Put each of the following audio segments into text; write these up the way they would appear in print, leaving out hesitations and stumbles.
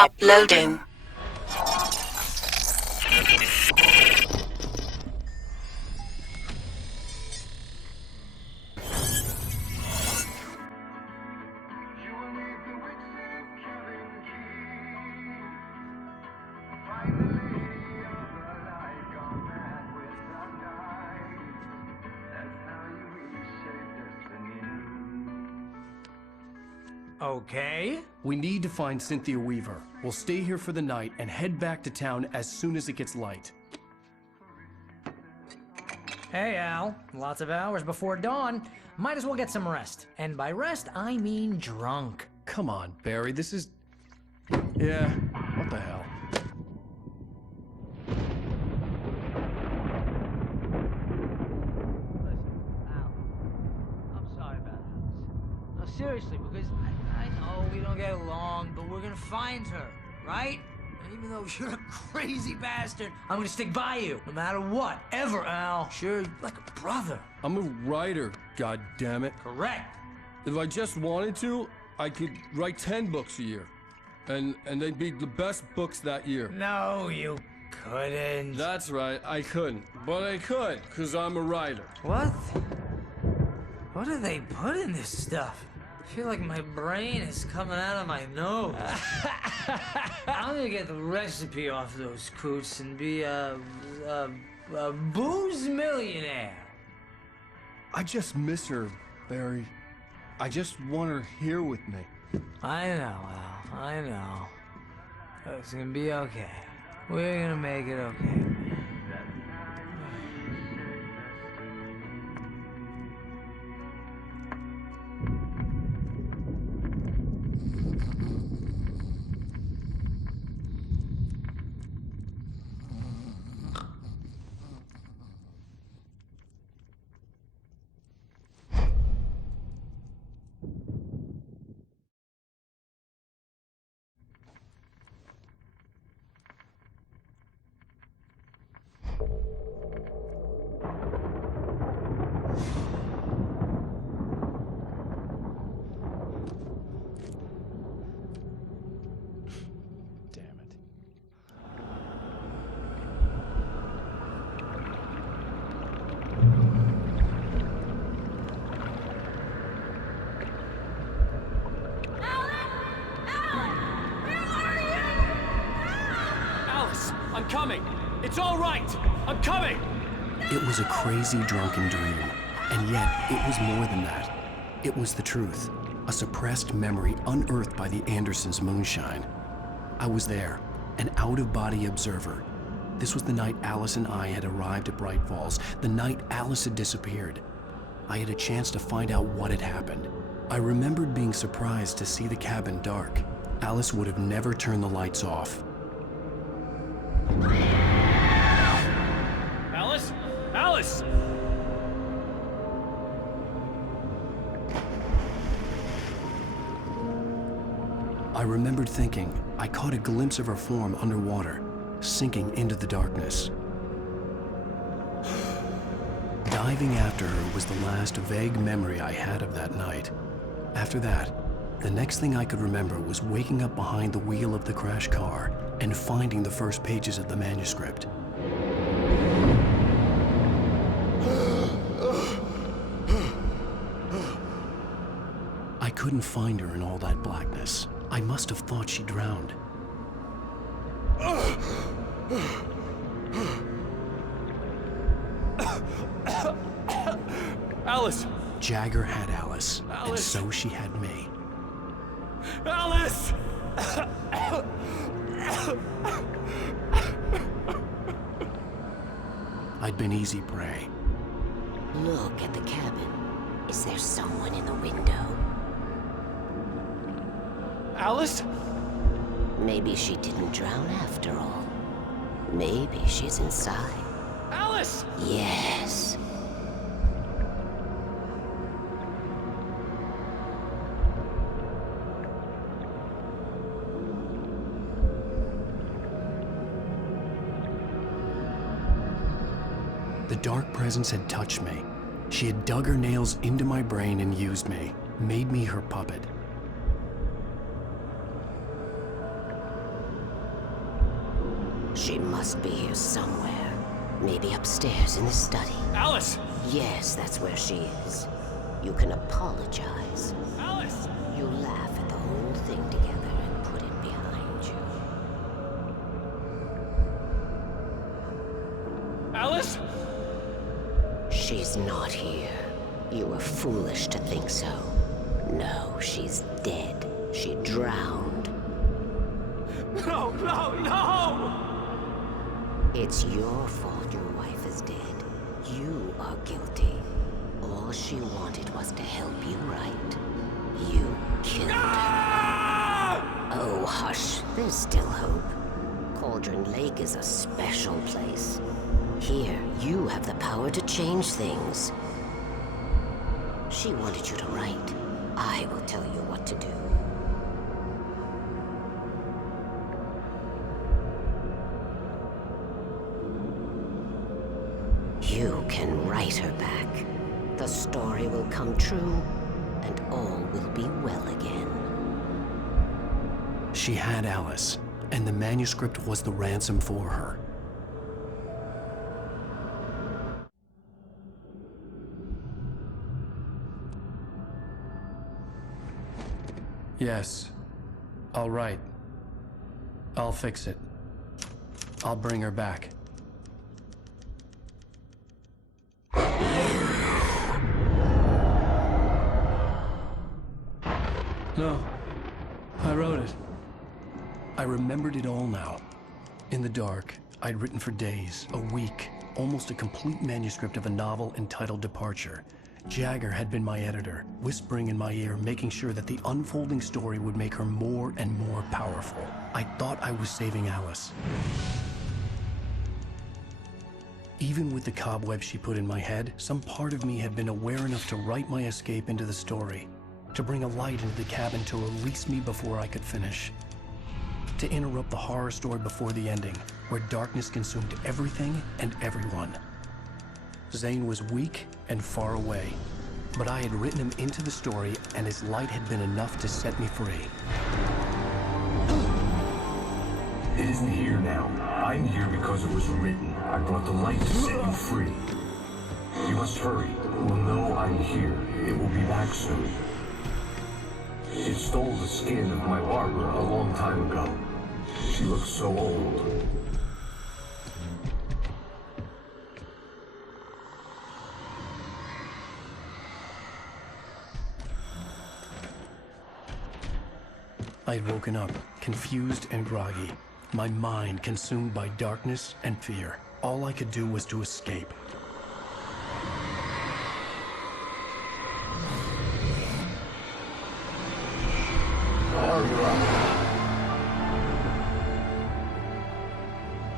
Uploading. Okay. We need to find Cynthia Weaver. We'll stay here for the night and head back to town as soon as it gets light. Hey, Al. Lots of hours before dawn. Might as well get some rest. And by rest, I mean drunk. Come on, Barry, this is... Yeah, what the hell? Seriously, because I know we don't get along, but we're gonna find her, right? And even though you're a crazy bastard, I'm gonna stick by you, no matter what, ever, Al. Sure, like a brother. I'm a writer, goddammit. Correct. If I just wanted to, I could write 10 books a year. And they'd be the best books that year. No, you couldn't. That's right, I couldn't. But I could, because I'm a writer. What? What do they put in this stuff? I feel like my brain is coming out of my nose. I'm gonna get the recipe off those coots and be a booze millionaire. I just miss her, Barry. I just want her here with me. I know, Al. I know. It's gonna be okay. We're gonna make it okay. I'm coming! It's all right! I'm coming! It was a crazy, drunken dream. And yet, it was more than that. It was the truth. A suppressed memory unearthed by the Andersons' moonshine. I was there, an out-of-body observer. This was the night Alice and I had arrived at Bright Falls, the night Alice had disappeared. I had a chance to find out what had happened. I remembered being surprised to see the cabin dark. Alice would have never turned the lights off. Alice? Alice! I remembered thinking I caught a glimpse of her form underwater, sinking into the darkness. Diving after her was the last vague memory I had of that night. After that, the next thing I could remember was waking up behind the wheel of the crashed car and finding the first pages of the manuscript. I couldn't find her in all that blackness. I must have thought she drowned. Alice! Jagger had Alice, and Alice! so she had me. Alice! I'd been easy prey. Look at the cabin. Is there someone in the window? Alice? Maybe she didn't drown after all. Maybe she's inside. Alice! Yes. The dark presence had touched me. She had dug her nails into my brain and used me, made me her puppet. She must be here somewhere. Maybe upstairs in the study. Alice! Yes, that's where she is. You can apologize. Alice! You laugh at the whole thing together and put it behind you. Alice? She's not here. You were foolish to think so. No, she's dead. She drowned. No, no, no! It's your fault your wife is dead. You are guilty. All she wanted was to help you right. You killed her. Oh, hush. There's still hope. Cauldron Lake is a special place. Here, you have the power to change things. She wanted you to write. I will tell you what to do. You can write her back. The story will come true, and all will be well again. She had Alice, and the manuscript was the ransom for her. Yes. All right. I'll fix it. I'll bring her back. No. I wrote it. I remembered it all now. In the dark, I'd written for days, a week, almost a complete manuscript of a novel entitled Departure. Jagger had been my editor, whispering in my ear, making sure that the unfolding story would make her more and more powerful. I thought I was saving Alice. Even with the cobwebs she put in my head, some part of me had been aware enough to write my escape into the story, to bring a light into the cabin to release me before I could finish, to interrupt the horror story before the ending, where darkness consumed everything and everyone. Zane was weak and far away, but I had written him into the story, and his light had been enough to set me free. It isn't here now. I'm here because it was written. I brought the light to set you free. You must hurry. It will know I'm here. It will be back soon. It stole the skin of my Barbara a long time ago. She looks so old. I had woken up, confused and groggy, my mind consumed by darkness and fear. All I could do was to escape.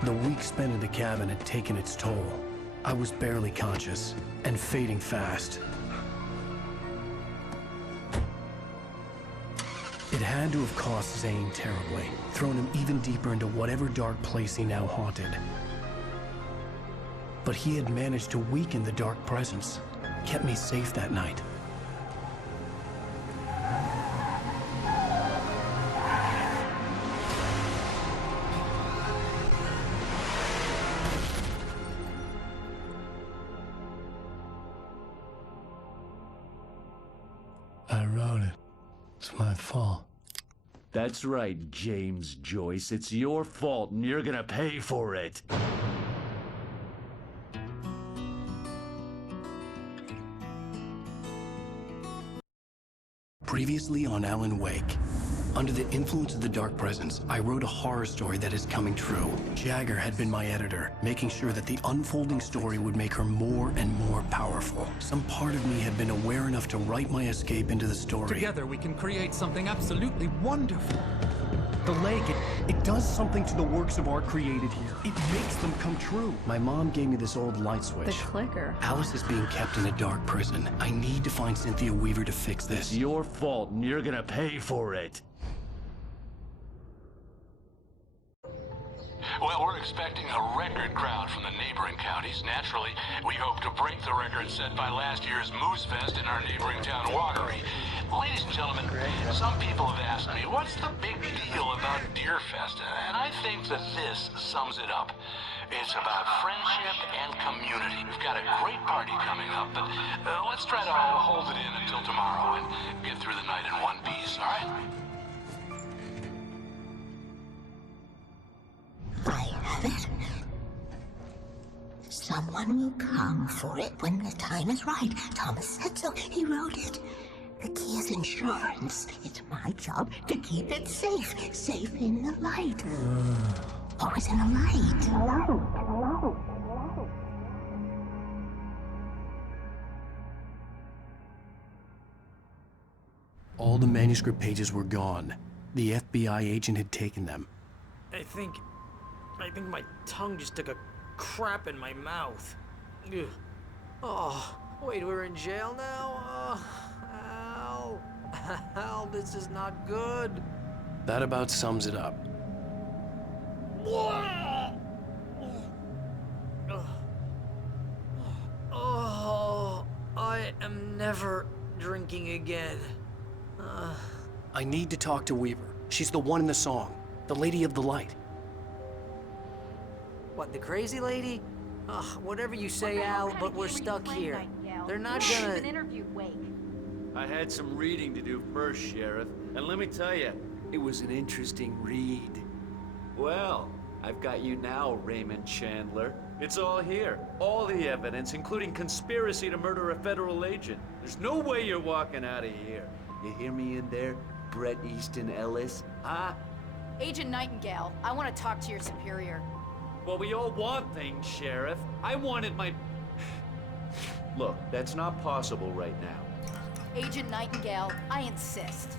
The week spent in the cabin had taken its toll. I was barely conscious, and fading fast. It had to have cost Zane terribly, thrown him even deeper into whatever dark place he now haunted. But he had managed to weaken the dark presence, kept me safe that night. I wrote it. It's my fault. That's right, James Joyce. It's your fault, and you're gonna pay for it. Previously on Alan Wake. Under the influence of the dark presence, I wrote a horror story that is coming true. Jagger had been my editor, making sure that the unfolding story would make her more and more powerful. Some part of me had been aware enough to write my escape into the story. Together we can create something absolutely wonderful. The lake, it does something to the works of art created here. It makes them come true. My mom gave me this old light switch. The clicker. Alice is being kept in a dark prison. I need to find Cynthia Weaver to fix this. It's your fault, and you're gonna pay for it. Well, we're expecting a record crowd from the neighboring counties. Naturally, we hope to break the record set by last year's Moose Fest in our neighboring town, Watery. Ladies and gentlemen, some people have asked me, what's the big deal about Deer Fest? And I think that this sums it up. It's about friendship and community. We've got a great party coming up, but let's try to hold it in until tomorrow and get through the night in one piece, all right? I have it. Someone will come for it when the time is right. Thomas said so. He wrote it. The key is insurance. It's my job to keep it safe. Safe in the light. Always in the light. All the manuscript pages were gone. The FBI agent had taken them. I think my tongue just took a crap in my mouth. Ugh. Oh, wait, we're in jail now? Oh, Al. Al, this is not good. That about sums it up. Oh, I am never drinking again. I need to talk to Weaver. She's the one in the song. The Lady of the Light. What, the crazy lady? Ugh, whatever you say, Al, but we're stuck here. They're not gonna... interviewed Wake. I had some reading to do first, Sheriff, and let me tell you, it was an interesting read. Well, I've got you now, Raymond Chandler. It's all here. All the evidence, including conspiracy to murder a federal agent. There's no way you're walking out of here. You hear me in there, Bret Easton Ellis? Huh? Agent Nightingale, I want to talk to your superior. Well, we all want things, Sheriff. I wanted my... Look, that's not possible right now. Agent Nightingale, I insist.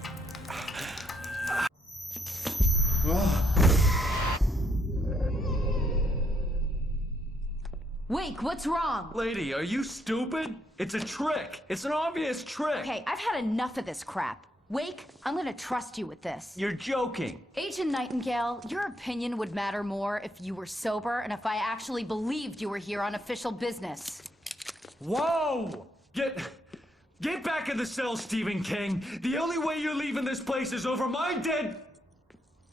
Wake, what's wrong? Lady, are you stupid? It's a trick. It's an obvious trick. Okay, I've had enough of this crap. Wake, I'm gonna trust you with this. You're joking. Agent Nightingale, your opinion would matter more if you were sober and if I actually believed you were here on official business. Whoa! Get back in the cell, Stephen King. The only way you're leaving this place is over my dead...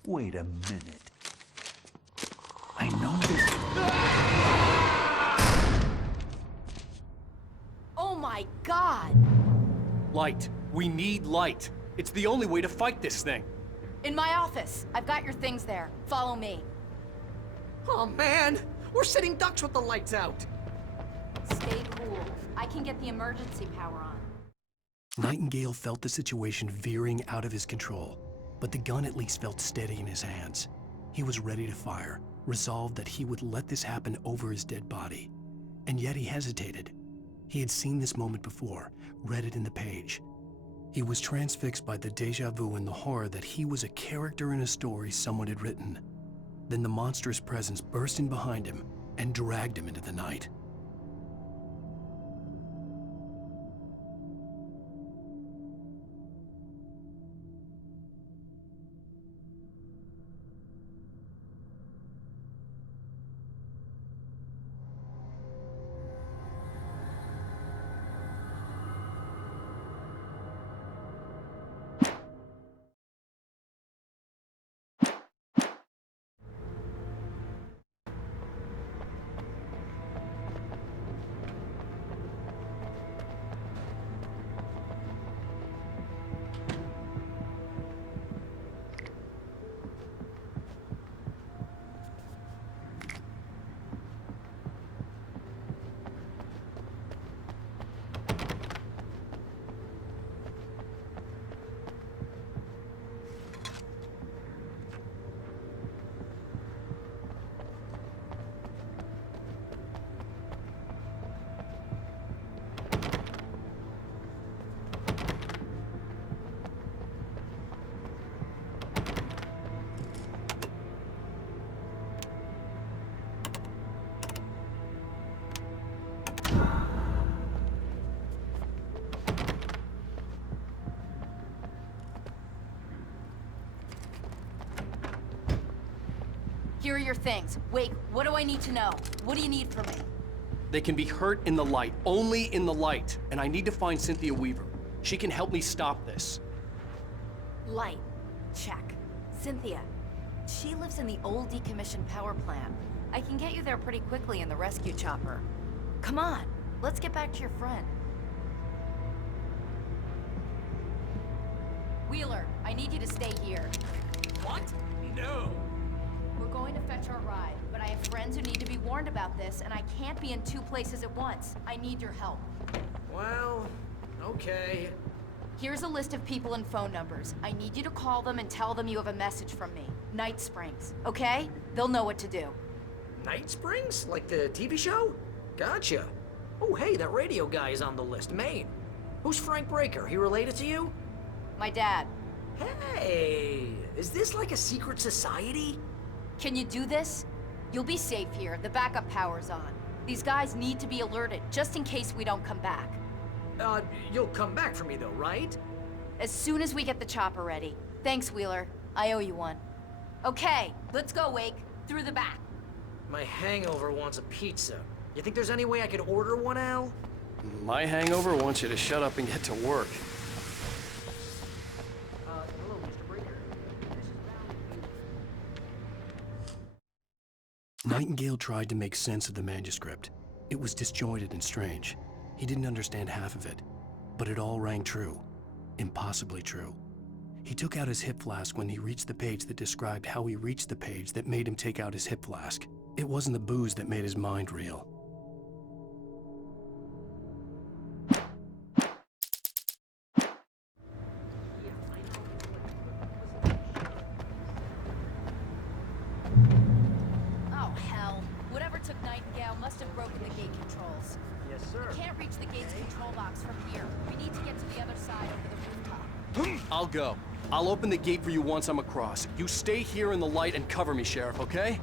Wait a minute. I know this... Oh my God! Light. We need light. It's the only way to fight this thing. In my office. I've got your things there. Follow me. Oh man, we're sitting ducks with the lights out. Stay cool. I can get the emergency power on. Nightingale felt the situation veering out of his control, but the gun at least felt steady in his hands. He was ready to fire, resolved that he would let this happen over his dead body. And yet he hesitated. He had seen this moment before, read it in the page. He was transfixed by the déjà vu and the horror that he was a character in a story someone had written. Then the monstrous presence burst in behind him and dragged him into the night. Here are your things. Wait, what do I need to know? What do you need from me? They can be hurt in the light, only in the light. And I need to find Cynthia Weaver. She can help me stop this. Light. Check. Cynthia. She lives in the old decommissioned power plant. I can get you there pretty quickly in the rescue chopper. Come on, let's get back to your friend. Wheeler, I need you to stay here. What? No. We're going to fetch our ride, but I have friends who need to be warned about this, and I can't be in 2 places at once. I need your help. Well, okay. Here's a list of people and phone numbers. I need you to call them and tell them you have a message from me. Night Springs, okay? They'll know what to do. Night Springs? Like the TV show? Gotcha. Oh, hey, that radio guy is on the list. Maine. Who's Frank Breaker? He related to you? My dad. Hey, is this like a secret society? Can you do this? You'll be safe here. The backup power's on. These guys need to be alerted, just in case we don't come back. You'll come back for me though, right? As soon as we get the chopper ready. Thanks, Wheeler. I owe you one. Okay, let's go, Wake. Through the back. My hangover wants a pizza. You think there's any way I could order one, Al? My hangover wants you to shut up and get to work. Hello, Mr. Breaker. This is Val. Nightingale tried to make sense of the manuscript. It was disjointed and strange. He didn't understand half of it, but it all rang true. Impossibly true. He took out his hip flask when he reached the page that described how he reached the page that made him take out his hip flask. It wasn't the booze that made his mind reel. Oh, hell. Whatever took Nightingale must have broken the gate controls. Yes, sir. We can't reach the gate's control box from here. We need to get to the other side over the rooftop. I'll go. I'll open the gate for you once I'm across. You stay here in the light and cover me, Sheriff, okay?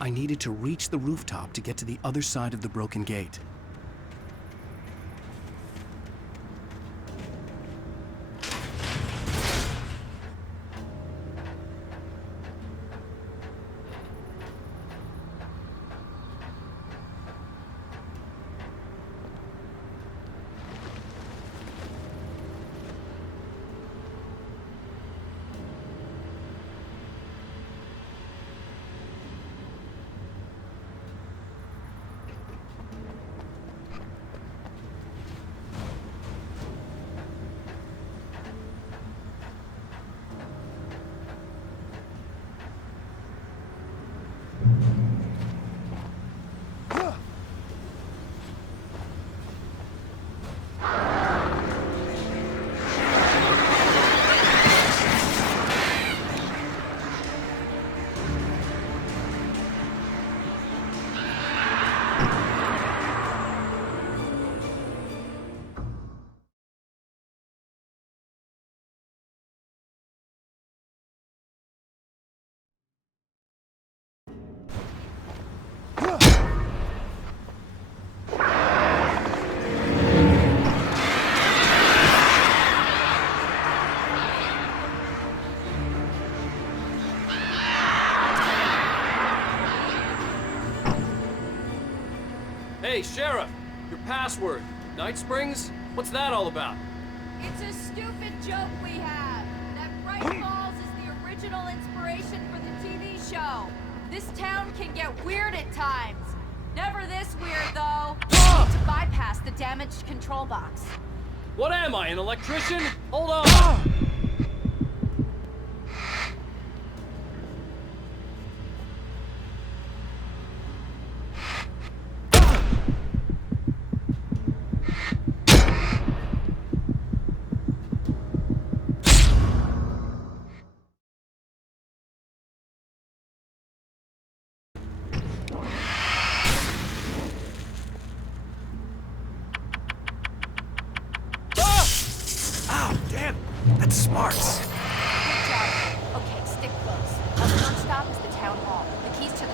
I needed to reach the rooftop to get to the other side of the broken gate. Hey, Sheriff! Your password. Night Springs? What's that all about? It's a stupid joke we have. That Bright Falls is the original inspiration for the TV show. This town can get weird at times. Never this weird, though. We need to bypass the damaged control box. What am I, an electrician? Hold on! That's smarts. Good job. Okay, stick close. Our first stop is the town hall. The keys to the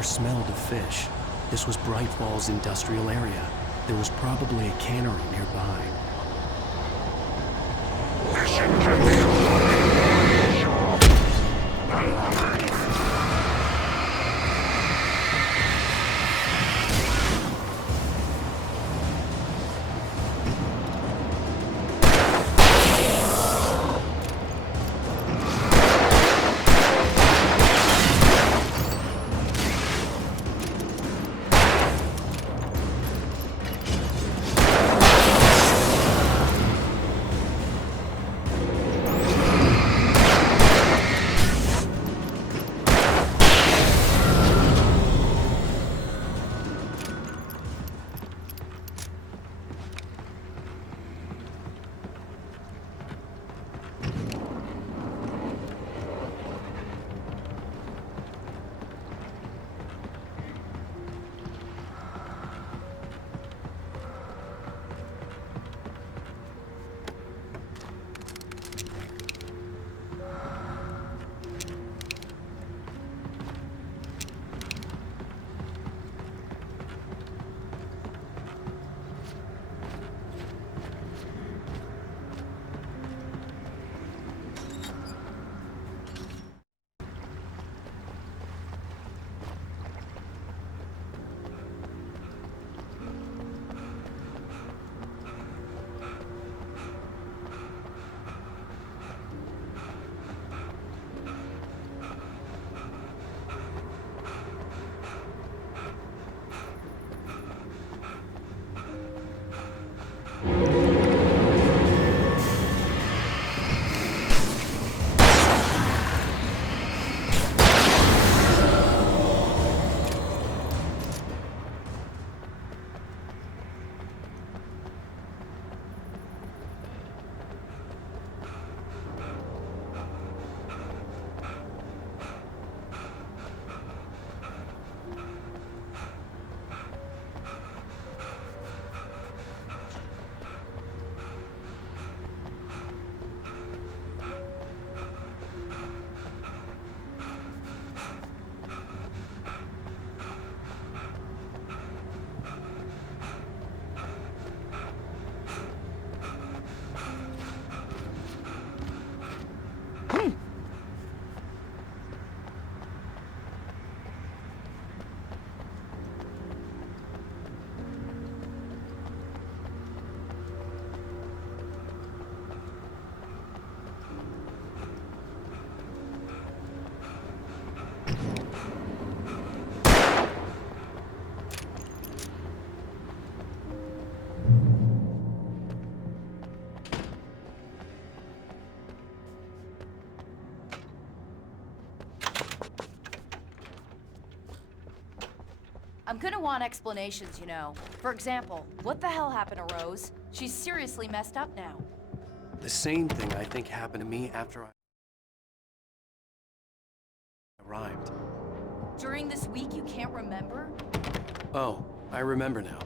air smelled of fish. This was Bright Falls industrial area. There was probably a cannery nearby. I'm gonna want explanations, you know. For example, what the hell happened to Rose? She's seriously messed up now. The same thing I think happened to me after I arrived. During this week, you can't remember? Oh, I remember now.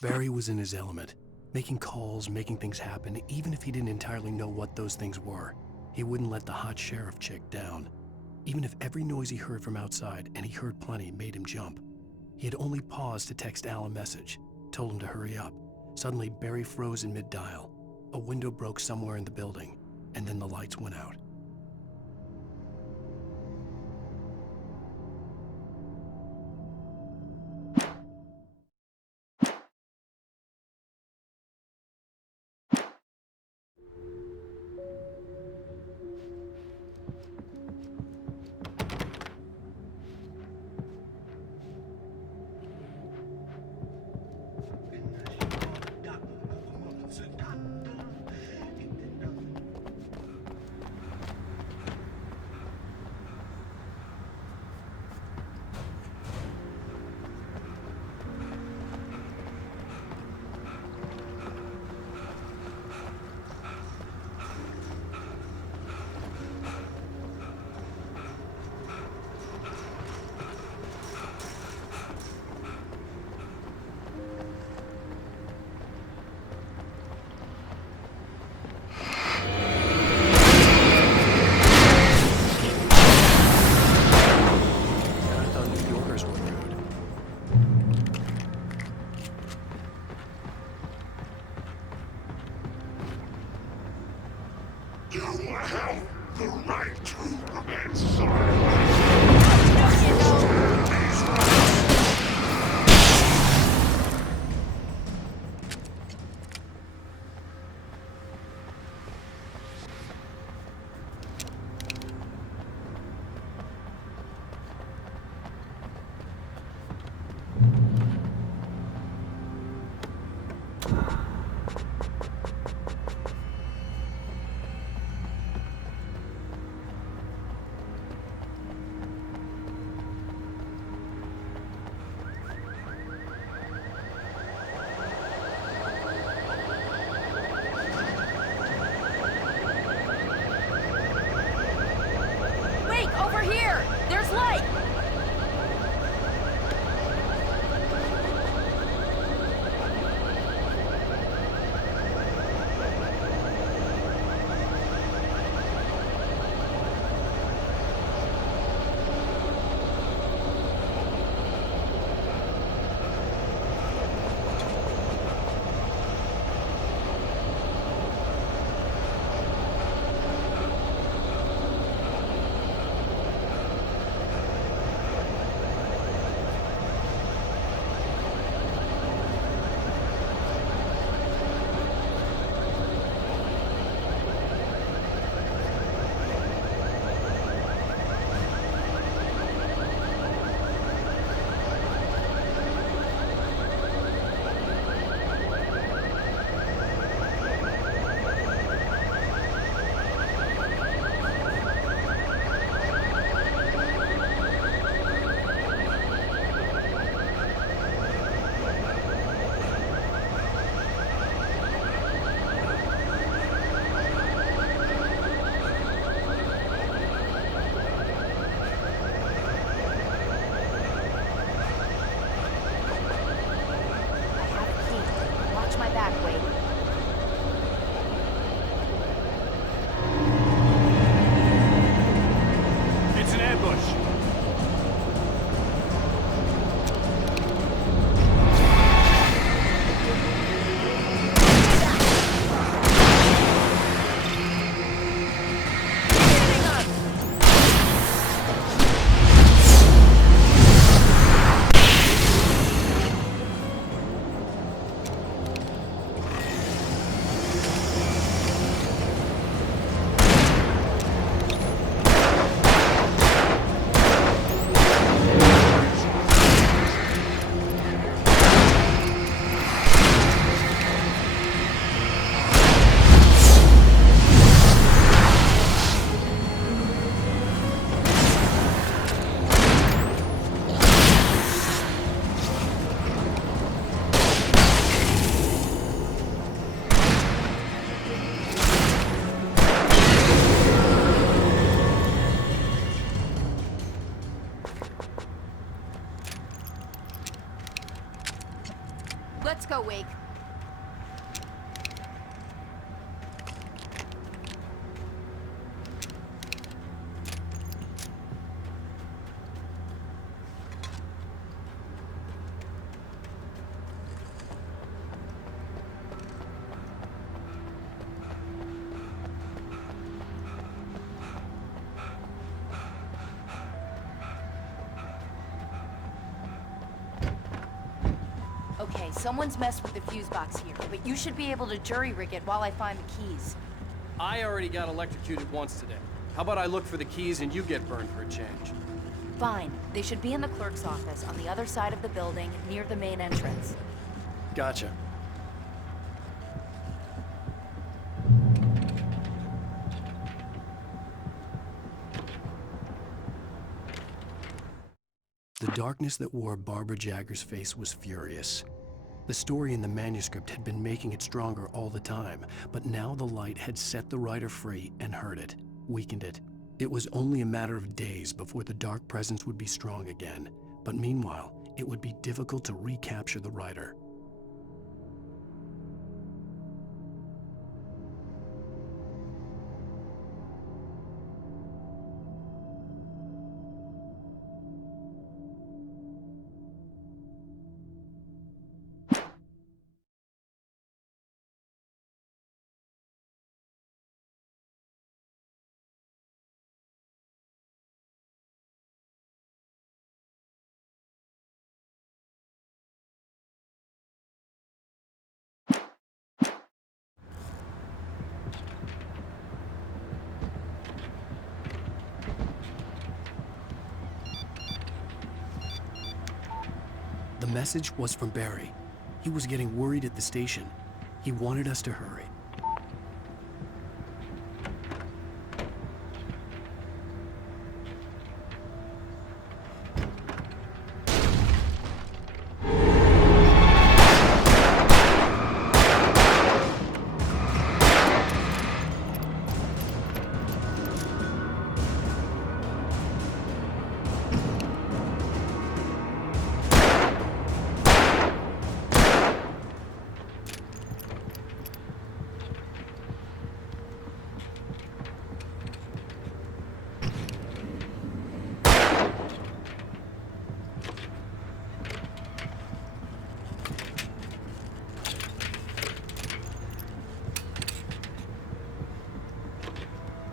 Barry was in his element, making calls, making things happen, even if he didn't entirely know what those things were. He wouldn't let the hot sheriff chick down. Even if every noise he heard from outside, and he heard plenty, made him jump. He had only paused to text Al a message, told him to hurry up. Suddenly, Barry froze in mid-dial. A window broke somewhere in the building, and then the lights went out. have the right to remain silent. Wait, over here! There's light! My back, Wade. It's an ambush. Let's go, Wake. Okay, someone's messed with the fuse box here, but you should be able to jury-rig it while I find the keys. I already got electrocuted once today. How about I look for the keys and you get burned for a change? Fine. They should be in the clerk's office on the other side of the building, near the main entrance. Gotcha. The darkness that wore Barbara Jagger's face was furious. The story in the manuscript had been making it stronger all the time, but now the light had set the writer free and hurt it, weakened it. It was only a matter of days before the dark presence would be strong again, but meanwhile, it would be difficult to recapture the writer. message was from Barry. He was getting worried at the station. He wanted us to hurry.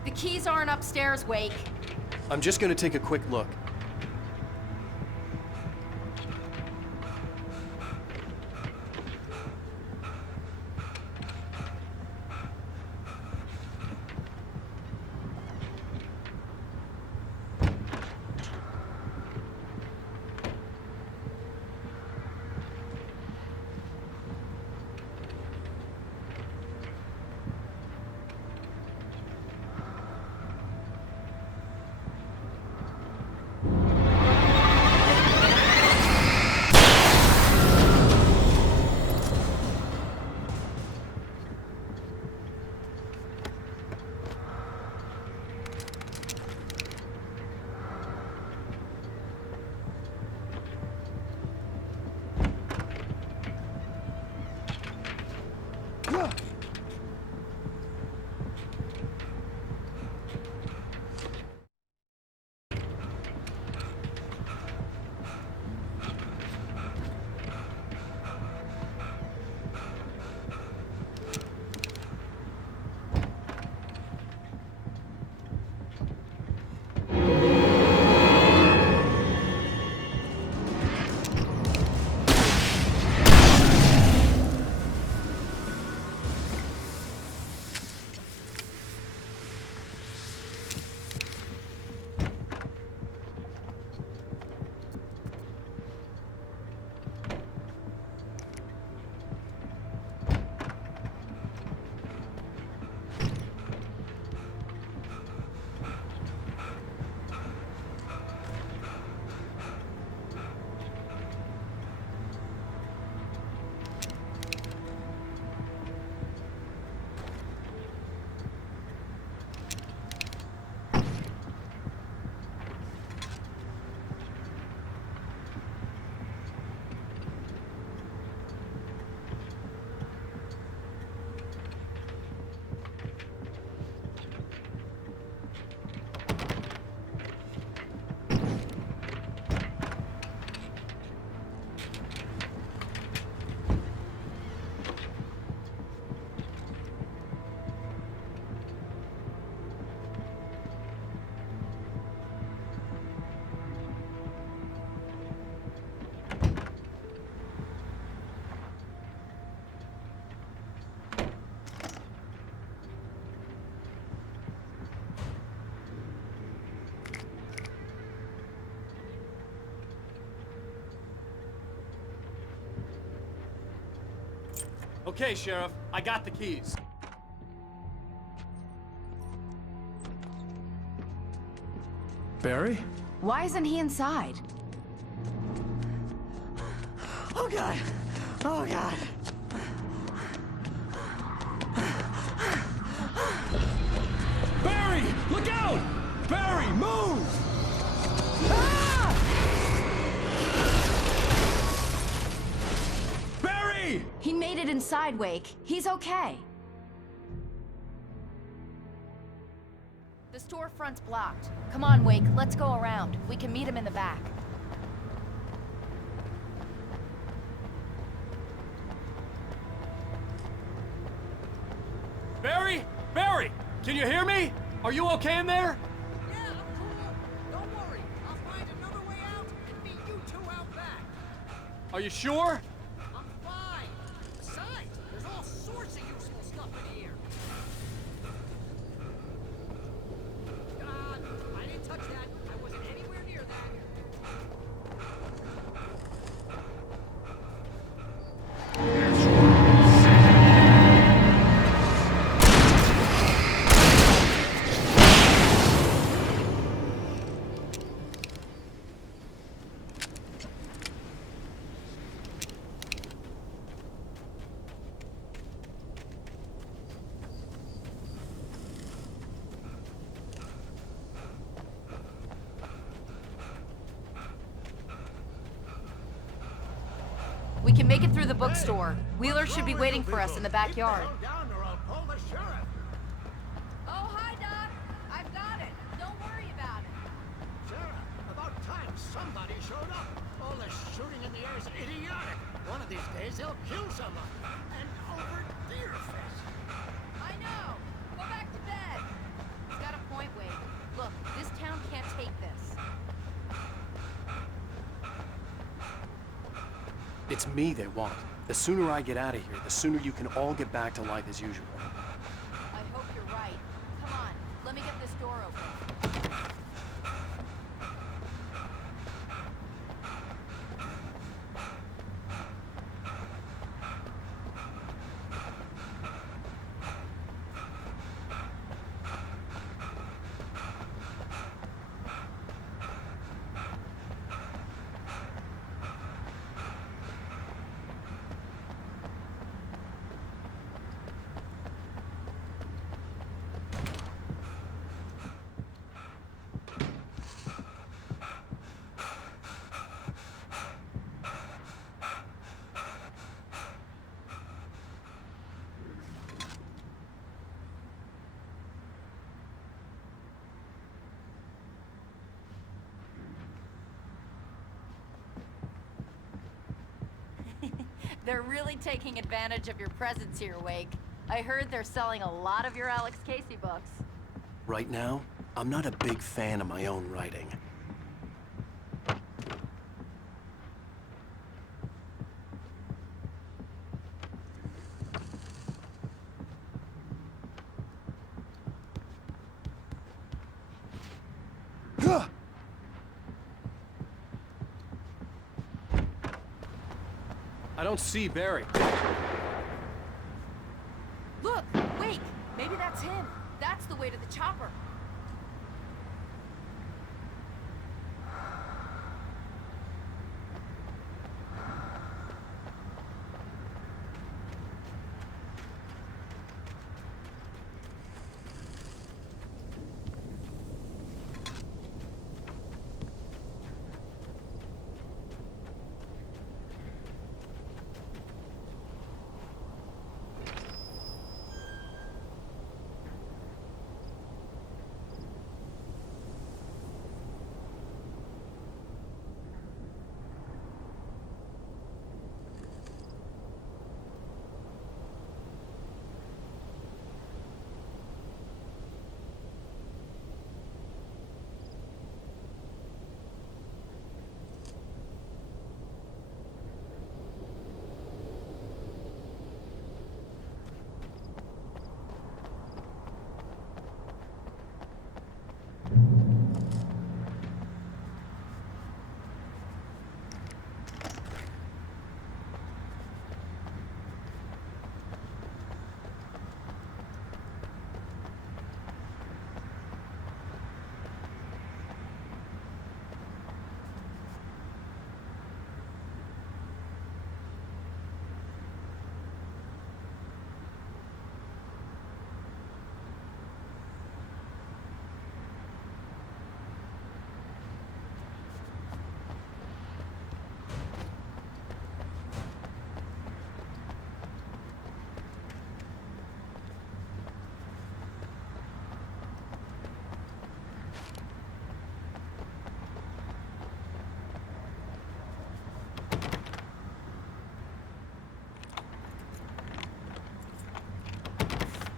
The keys aren't upstairs, Wake. I'm just gonna take a quick look. Okay, Sheriff, I got the keys. Barry? Why isn't he inside? Oh God! Oh God! Barry! Look out! Barry, move! Barry! He made it inside, Wake. He's okay. The storefront's blocked. Come on, Wake. Let's go around. We can meet him in the back. Barry? Barry! Can you hear me? Are you okay in there? Yeah, I'm cool. Don't worry. I'll find another way out and meet you two out back. Are you sure? I'm fine. Besides, there's all sorts of useful stuff in here. I didn't touch that. I wasn't anywhere near that. can make it through the bookstore. Wheeler should be waiting for us in the backyard. Oh, hi, Doc. I've got it. Don't worry about it. Sarah, about time somebody showed up. All this shooting in the air is idiotic. One of these days they'll kill someone. And over deer fest. I know. Go back to bed. He's got a point, Wade. Look, this town can't take this. It's me they want. The sooner I get out of here, the sooner you can all get back to life as usual. I hope you're right. Come on, let me get this door open. They're really taking advantage of your presence here, Wake. I heard they're selling a lot of your Alex Casey books. Right now, I'm not a big fan of my own writing. I don't see Barry. Look, Wake! Maybe that's him. That's the way to the chopper.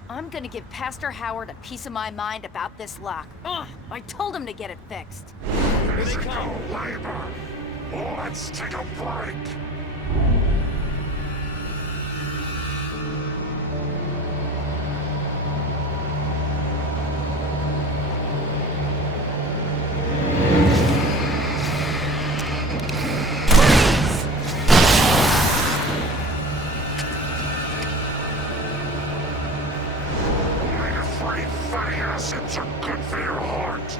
I'm gonna give Pastor Howard a piece of my mind about this lock. Ugh, I told him to get it fixed. Physical labor. Let's take a break. Acids are good for your heart.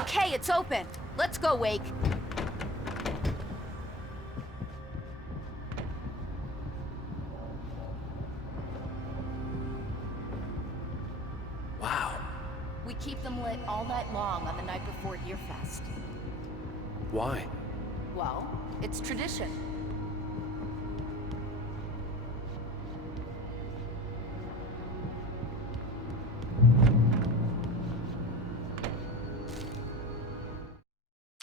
Okay, it's open. Let's go, Wake. Wow. We keep them lit all night long on the night before Deerfest. Why? Well, it's tradition.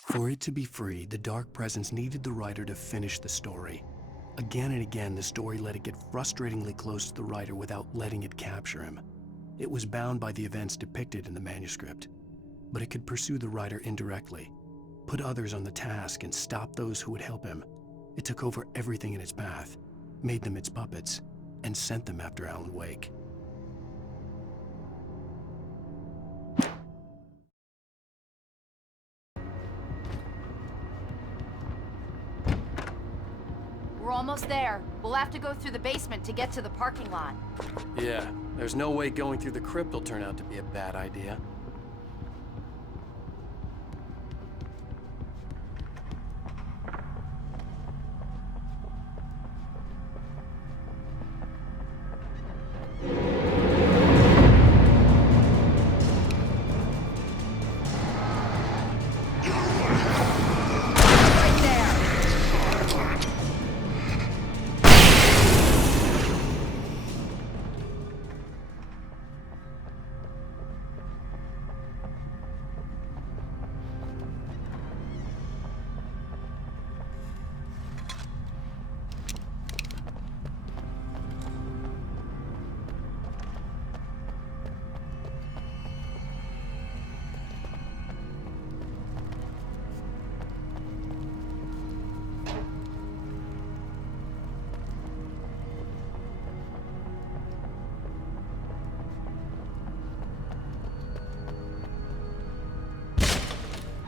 For it to be free, the Dark Presence needed the writer to finish the story. Again and again, the story let it get frustratingly close to the writer without letting it capture him. It was bound by the events depicted in the manuscript, but it could pursue the writer indirectly, put others on the task, and stop those who would help him. It took over everything in its path, made them its puppets, and sent them after Alan Wake. We're almost there. We'll have to go through the basement to get to the parking lot. Yeah, there's no way going through the crypt will turn out to be a bad idea.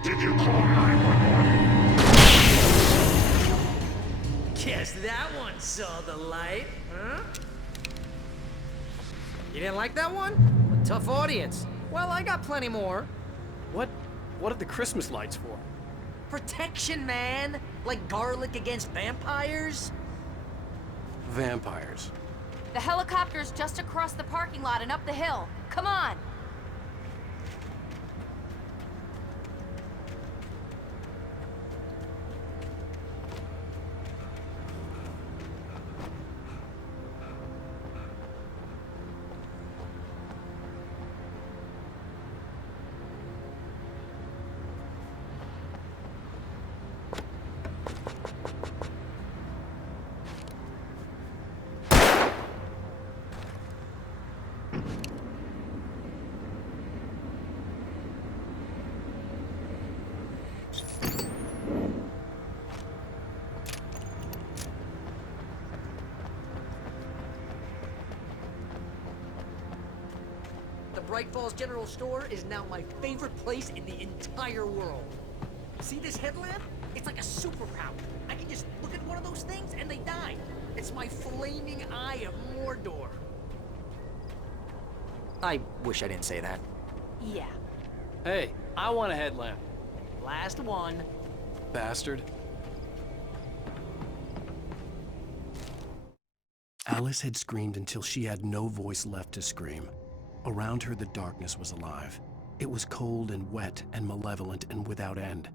Did you call 911? Guess that one saw the light, huh? You didn't like that one? A tough audience. Well, I got plenty more. What are the Christmas lights for? Protection, man! Like garlic against vampires? Vampires. The helicopter's just across the parking lot and up the hill. Come on! The Bright Falls General Store is now my favorite place in the entire world. See this headlamp? It's like a superpower. I can just look at one of those things and they die. It's my flaming eye of Mordor. I wish I didn't say that. Yeah. Hey, I want a headlamp. Last one. Bastard. Alice had screamed until she had no voice left to scream. Around her, the darkness was alive. It was cold and wet and malevolent and without end.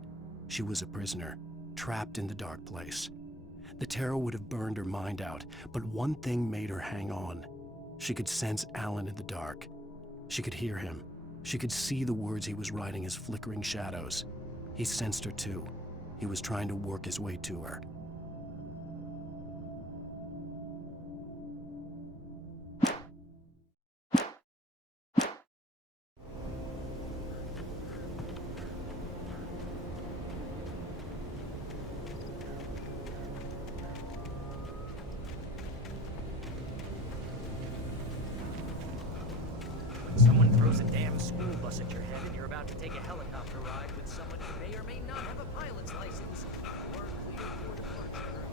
She was a prisoner, trapped in the dark place. The terror would have burned her mind out, but one thing made her hang on. She could sense Alan in the dark. She could hear him. She could see the words he was writing as flickering shadows. He sensed her too. He was trying to work his way to her. Someone throws a damn school bus at your head and you're about to take a helicopter ride with someone who may or may not have a pilot's license. Or clear for departure.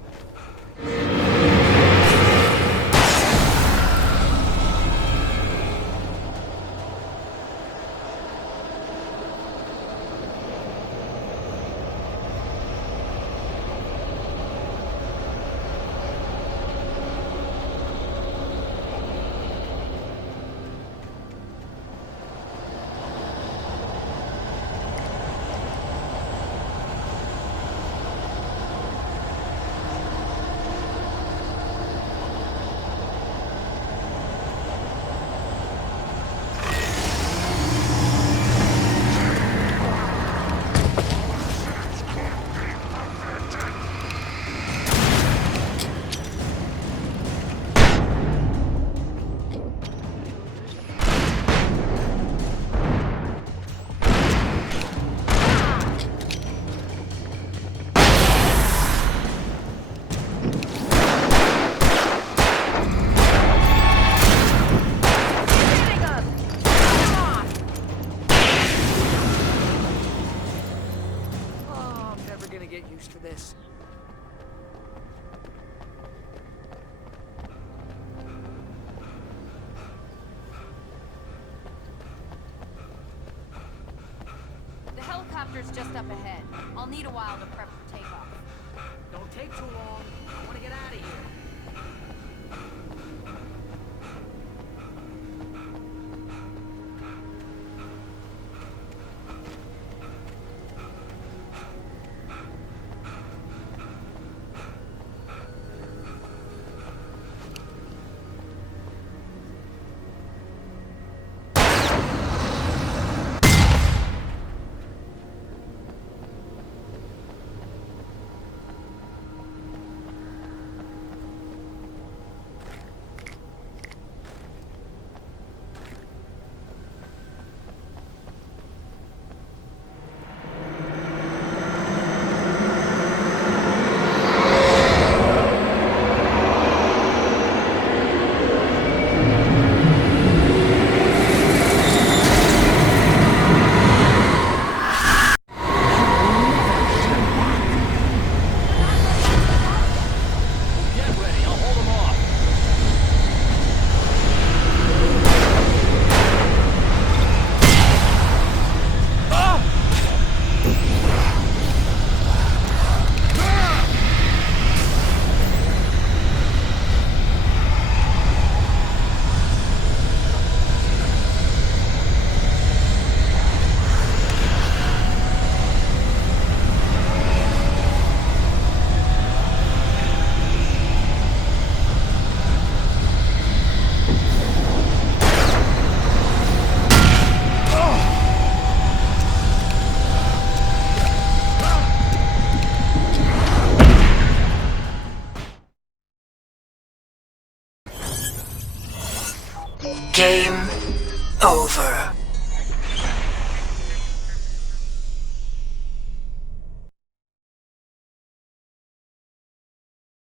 this. The helicopter's just up ahead. I'll need a while to prep for takeoff. Don't take too long. I want to get out of here. Game over.